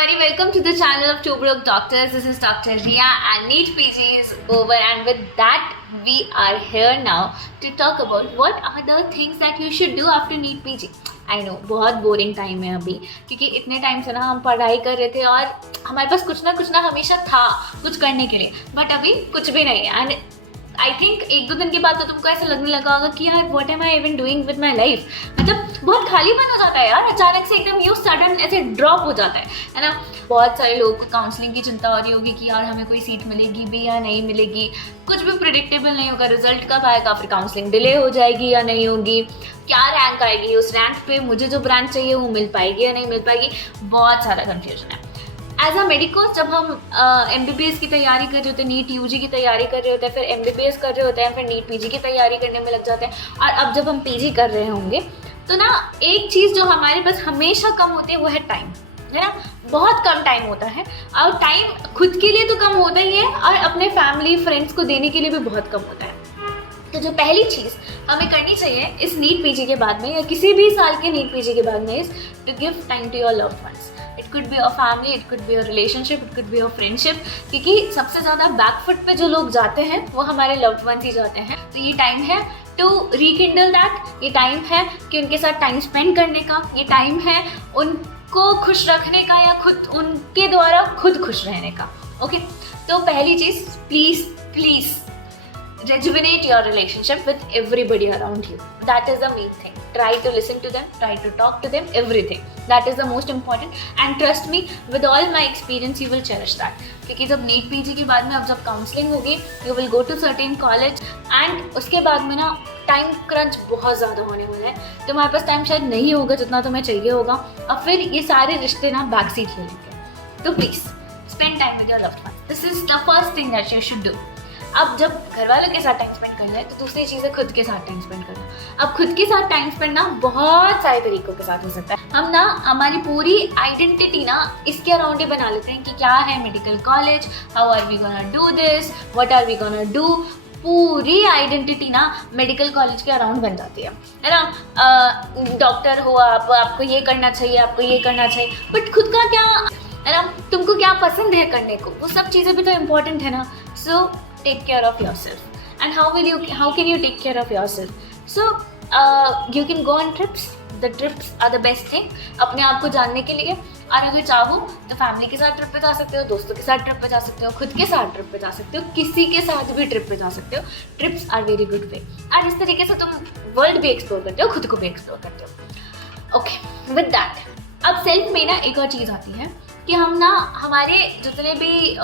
everybody, welcome to the channel of Two Broke Doctors. This is Dr. Ria and NEET PG is over, and with that we are here now to talk about what are the things that you should do after NEET PG. I know बहुत boring time है अभी, क्योंकि इतने time से ना हम पढ़ाई कर रहे थे और हमारे पास कुछ ना हमेशा था कुछ करने के लिए, बट अभी कुछ भी नहीं है. एंड आई थिंक एक दो दिन के बाद तो तुमको ऐसा लगने लगा होगा कि यार what am I even doing with my life. मतलब बहुत खालीपन हो जाता है यार, अचानक से एकदम यू सडन ऐसे ड्रॉप हो जाता है ना. बहुत सारे लोगों को काउंसलिंग की चिंता हो रही होगी कि यार हमें कोई सीट मिलेगी भी या नहीं मिलेगी, कुछ भी प्रिडिक्टेबल नहीं होगा. रिजल्ट कब आएगा, फिर काउंसलिंग डिले हो जाएगी या नहीं होगी, क्या रैंक आएगी, उस रैंक पे मुझे जो ब्रांच चाहिए वो मिल पाएगी या नहीं मिल पाएगी. बहुत सारा कन्फ्यूजन है. एज अ मेडिकोस जब हम MBBS की तैयारी कर रहे होते हैं, नीट UG की तैयारी कर रहे होते हैं, फिर MBBS कर रहे होते हैं, फिर नीट PG की तैयारी करने में लग जाते हैं, और अब जब हम PG कर रहे होंगे तो ना एक चीज़ जो हमारे पास हमेशा कम होती है वो है टाइम, है ना. बहुत कम टाइम होता है, और टाइम खुद के लिए तो कम होता ही है और अपने फैमिली फ्रेंड्स को देने के लिए भी बहुत कम होता है. तो जो पहली चीज़ हमें करनी चाहिए इस नीट PG के बाद में या किसी भी साल के नीट PG के बाद में is to give time to your loved ones. It could be your family, it could be your relationship, it could be your friendship, क्योंकि सबसे ज़्यादा बैकफुट पे जो लोग जाते हैं वो हमारे लव्ड वंस ही जाते हैं. तो ये टाइम है टू रिकिंडल दैट, ये टाइम है कि उनके साथ टाइम स्पेंड करने का, ये टाइम है उनको खुश रखने का या खुद उनके द्वारा खुद खुश रहने का. ओके, तो पहली चीज़, please rejuvenate your relationship with everybody around you. That is the main thing. Try to listen to them, try to talk to them, everything. That is the most important. And trust me, with all my experience, you will cherish that. क्योंकि जब NEET PG के बाद में अब जब counselling होगी, you will go to certain college, and उसके बाद में ना टाइम क्रंच बहुत ज़्यादा होने वाला है. तुम्हारे पास टाइम शायद नहीं होगा जितना तुम्हें चाहिए होगा, और फिर ये सारे रिश्ते ना बैक सीट ले लेंगे. तो please spend time with your loved one. This is the first thing that you should do. अब जब घर वालों के साथ टाइम स्पेंड करना है तो दूसरी चीज़ है खुद के साथ टाइम स्पेंड करना. अब खुद के साथ टाइम स्पेंड ना बहुत सारे तरीकों के साथ हो सकता है. हम ना हमारी पूरी आइडेंटिटी ना इसके अराउंड ही बना लेते हैं कि क्या है medical college, how are we gonna do this, what are we gonna do. पूरी आइडेंटिटी ना मेडिकल कॉलेज के अराउंड बन जाती है ना. डॉक्टर हो आप, आपको ये करना चाहिए, आपको ये करना चाहिए, बट खुद का क्या है ना, तुमको क्या पसंद है करने को, वो सब चीज़ें भी तो इम्पोर्टेंट है ना. सो take care of yourself. And how can you take care of yourself? So you can go on trips. The trips are the best thing अपने आप को जानने के लिए. और अगर चाहो तो फैमिली के साथ ट्रिप पे जा सकते हो, दोस्तों के साथ ट्रिप पे जा सकते हो, खुद के साथ ट्रिप पे जा सकते हो, किसी के साथ भी ट्रिप पे जा सकते हो. Trips are very good way, और इस तरीके से तुम वर्ल्ड भी एक्सप्लोर करते हो, खुद को भी एक्सप्लोर करते हो. ओके, विद दैट अब सेल्फ में ना एक और चीज़ आती है कि हम ना हमारे जितने भी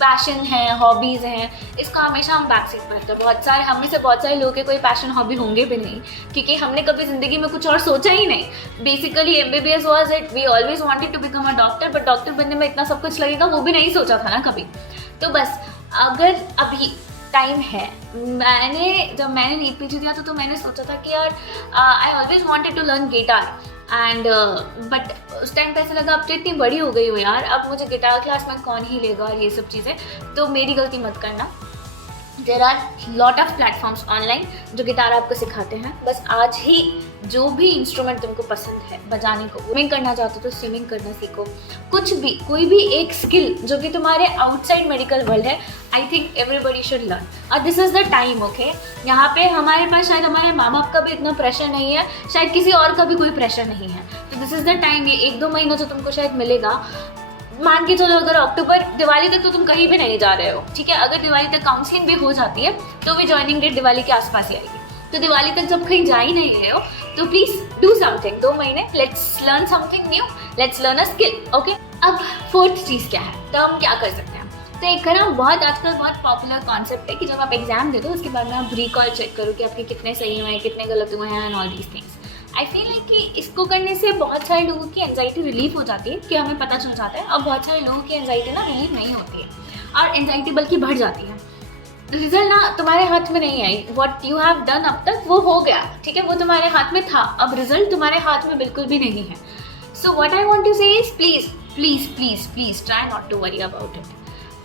पैशन हैं, हॉबीज़ हैं, इसको हमेशा हम बैक सीट पर रखते हैं. हम में से बहुत सारे लोगों के कोई पैशन हॉबी होंगे भी नहीं, क्योंकि हमने कभी ज़िंदगी में कुछ और सोचा ही नहीं. Basically MBBS was it, we always wanted to become a doctor, but doctor बनने में इतना सब कुछ लगेगा वो भी नहीं सोचा था ना कभी. तो बस अगर अभी टाइम है, जब मैंने नीट PG दिया तो मैंने सोचा था कि यार I always wanted to learn guitar, and but उस टाइम पे ऐसा लगा अब तो इतनी बड़ी हो गई हो यार, अब मुझे गिटार क्लास में कौन ही लेगा और ये सब चीज़ें. तो मेरी गलती मत करना. There are lot of platforms online जो गिटार आपको सिखाते हैं. बस आज ही जो भी इंस्ट्रूमेंट तुमको पसंद है बजाने को, स्विमिंग करना चाहते हो तो स्विमिंग करना सीखो. कुछ भी, कोई भी एक स्किल जो कि तुम्हारे आउटसाइड मेडिकल वर्ल्ड है, I think everybody should learn. और this is the time. Okay, यहाँ पे हमारे पास शायद हमारे माँ बाप का भी इतना प्रेशर नहीं है, शायद किसी और का भी कोई प्रेशर नहीं है. तो दिस इज़ द टाइम. ये 1-2 महीना जो तुमको शायद मिलेगा, मान के चलो अगर अक्टूबर दिवाली तक तो तुम कहीं भी नहीं जा रहे हो, ठीक है, अगर दिवाली तक काउंसलिंग भी हो जाती है तो भी ज्वाइनिंग डेट दिवाली के आसपास ही आएगी. तो दिवाली तक जब कहीं जा ही नहीं रहे हो तो प्लीज़ डू समथिंग. 2 महीने, let's learn something new, let's learn a skill. Okay, अब फोर्थ चीज़ क्या है, तो हम क्या कर सकते हैं. तो एक ना बहुत आजकल बहुत पॉपुलर कॉन्सेप्ट है कि जब आप एग्जाम दे दो उसके बाद में आप रिकॉल चेक करो कि आपके कितने सही हुए हैं, कितने गलत हुए हैं, and all these things. I feel like कि इसको करने से बहुत सारे लोगों की एंजाइटी रिलीफ हो जाती है, कि हमें पता चल जाता है. और बहुत सारे लोगों की एंजाइटी ना रिलीफ नहीं होती है, और एंजाइटी बल्कि बढ़ जाती है. रिजल्ट ना तुम्हारे हाथ में नहीं आई, व्हाट यू हैव डन अब तक वो हो गया, ठीक है, वो तुम्हारे हाथ में था, अब रिजल्ट तुम्हारे हाथ में बिल्कुल भी नहीं है. So what I want to say is please try not to worry about it.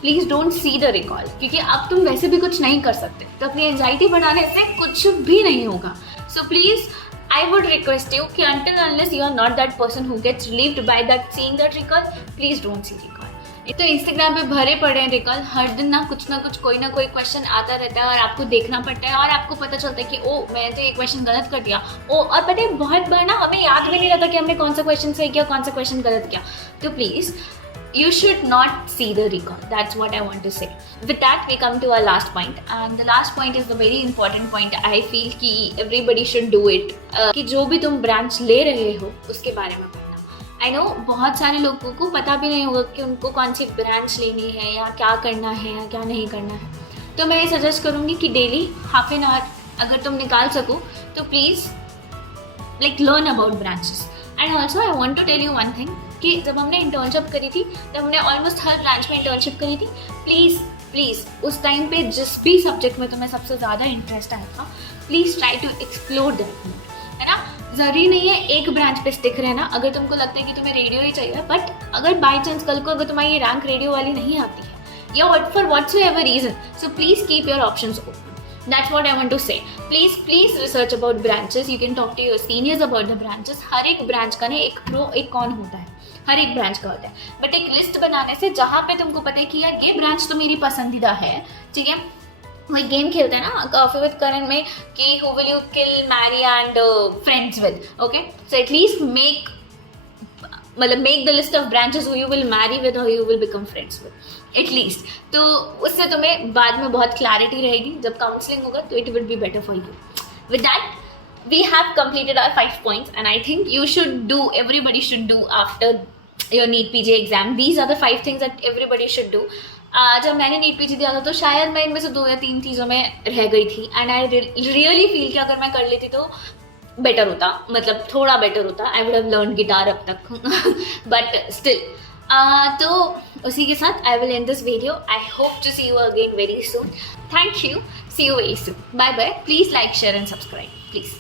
Please don't see the recall, क्योंकि अब तुम वैसे भी कुछ नहीं कर सकते, तो अपनी एंजाइटी बढ़ाने से कुछ भी नहीं होगा. So please I would request you कि until unless you are not that person who gets relieved by that seeing that recall, please don't see recall. एक तो इंस्टाग्राम पे भरे पड़े हैं रिकॉल, हर दिन ना कुछ कोई ना कोई क्वेश्चन आता रहता है और आपको देखना पड़ता है और आपको पता चलता है कि ओ मैंने तो ये क्वेश्चन गलत कर दिया। ओ और पता है बहुत बार ना हमें याद भी नहीं रहता कि हमने कौन सा क्वेश्चन सही किया, कौन सा क्वेश्चन गलत किया। तो please you should not see the recall. That's what I want to say. With that, we come to our last point, and the last point is the very important point. I feel कि everybody should do it. कि जो भी तुम branch ले रहे हो उसके बारे में पढ़ना। I know बहुत सारे लोगों को पता भी नहीं होगा कि उनको कौन सी ब्रांच लेनी है या क्या करना है या क्या नहीं करना है। तो मैं ये सजेस्ट करूँगी कि डेली हाफ एन आवर अगर तुम निकाल सको तो please learn about branches. And also I want to tell you one thing कि जब हमने इंटर्नशिप करी थी तब हमने ऑलमोस्ट हर ब्रांच में इंटर्नशिप करी थी। प्लीज़ उस टाइम पे जिस भी सब्जेक्ट में तुम्हें सबसे ज़्यादा इंटरेस्ट आया था, please try to explore that, है ना। ज़रूरी नहीं है एक ब्रांच पे स्टिक रहना। अगर तुमको लगता है कि तुम्हें रेडियो ही चाहिए, बट अगर बाई चांस कल को अगर तुम्हारी रैंक रेडियो वाली नहीं आती है या for whatsoever reason, so please keep your options open. That's what I want to say. Please research about branches. You can talk to your seniors about the branches. हर एक ब्रांच का ना एक pro एक कॉन होता है, हर एक branch का होता है। बट एक लिस्ट बनाने से जहाँ पे तुमको पता है कि यार ये ब्रांच तो मेरी पसंदीदा है, ठीक है। वही गेम खेलते हैं ना कॉफी विद करण में कि who will you kill, marry and friends with, okay. So at least make the list of branches who you will marry with और you will become friends with at least. तो उससे तुम्हें बाद में बहुत क्लैरिटी रहेगी जब काउंसलिंग होगा, तो it will be better for you. With that we have completed our 5 points, and I think everybody should do after your NEET PG exam. These are the 5 things that everybody should do. जब मैंने NEET PG दिया था तो शायद मैं इनमें से 2 या 3 चीज़ों में रह गई थी, and I really feel कि अगर मैं कर लेती तो बेटर होता, मतलब थोड़ा बेटर होता। I would have learned guitar अब तक but still तो उसी के साथ I will end this video. I hope to see you again very soon. Thank you. See you very soon. Bye bye. Please like, share and subscribe. Please.